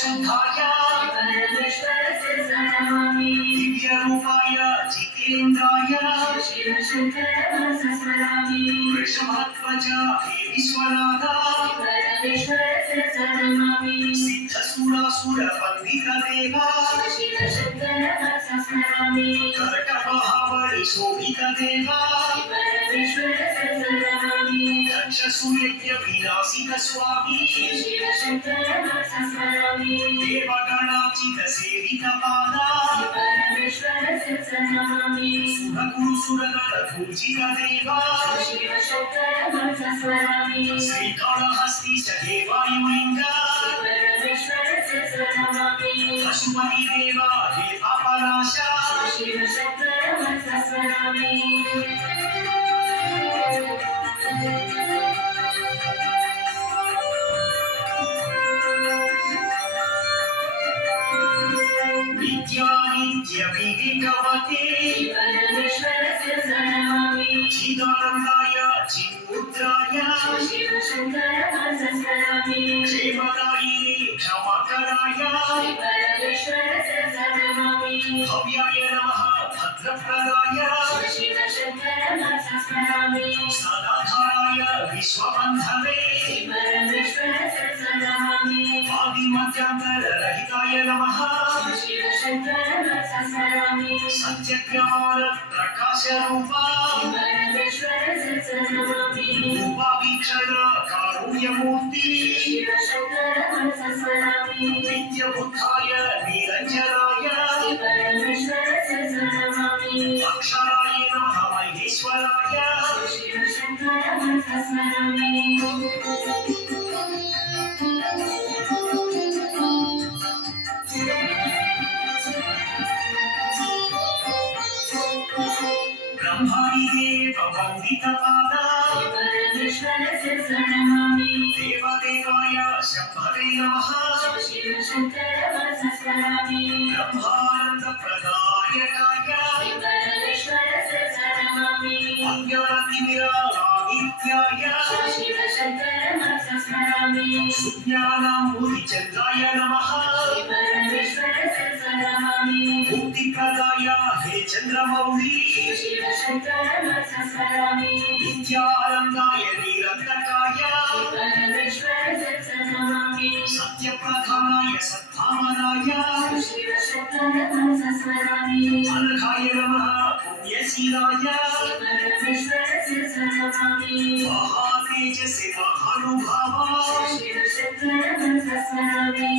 शुद्धाय परमेश्वरस्य प्रणमामि दिव्यरूपाय जितेन्द्राय शिवशङ्करं स्मरामि वृषभध्वज हे विश्वनाथ परमेश्वरस्य प्रणमामि सिद्धसुरासुरवन्दितदेवा शिवशङ्करं स्मरामि कर्कटमहाबलि शोभितदेवा परमेश्वरस्य प्रणमामि दक्षसूयज्ञ विनाशित स्वामी शिवशङ्करं स्मरामि देवगणाचित सेवितपादा परमेश्वरस्य प्रणमामि सुरगुरुसुरनर पूजितदेवा शिवशङ्करं स्मरामि श्रीकाళहस्तीश हे वायुलिङ्गा परमेश्वरस्य प्रणमामि पशुपतिदेवा हे पापनाशा शिवशङ्करं स्मरामि नित्यानित्य विवेकवते परमेश्वरस्य प्रणमामि चिदानन्दाय चिन्मुद्राय शिवशङ्करं स्मरामि क्षेमदायिने क्षमाकराय परमेश्वरस्य प्रणमामि भव्याय नमः भद्रप्रदाय शिवशङ्करं स्मरामि सदाधाराय विश्वबन्धवे परमेश्वरस्य प्रणमामि आदिमध्यान्तररहिताय नमः शिवशङ्करं स्मरामि सत्यज्ञान प्रकाशरूपा परमेश्वरस्य प्रणमामि रूपावीक्षण कारुण्यमूर्ति शिवशङ्करं स्मरामि नित्यबुद्धाय निरञ्जनाय परमेश्वरस्य प्रणमामि अक्षराय नमः महेश्वराय शिवशङ्करं स्मरामि ब्रह्मादिदेव वन्दितपादा परमेश्वरस्य प्रणमामि देवदेवाय शम्भवे नमः शिवशङ्करं स्मरामि ब्रह्मानन्दप्रदायकाय परमेश्वरस्य प्रणमामि अज्ञानतिमिरादित्याय शिवशङ्करं स्मरामि सुज्ञानाम्बुधिचन्द्राय नमः परमेश्वरस्य प्रणमामि मुक्तिप्रदाय हे चन्द्रमौळि शिवशङ्करं स्मरामि नित्यानन्दाय निरन्तकाय परमेश्वरस्य प्रणमामि सत्यप्रधानाय सद्भावनाय शिवशङ्करं स्मरामि अनघाय नमः पुण्यशीलाय परमेश्वरस्य प्रणमामि महातेजसे महानुभावा शिवशङ्करं स्मरामि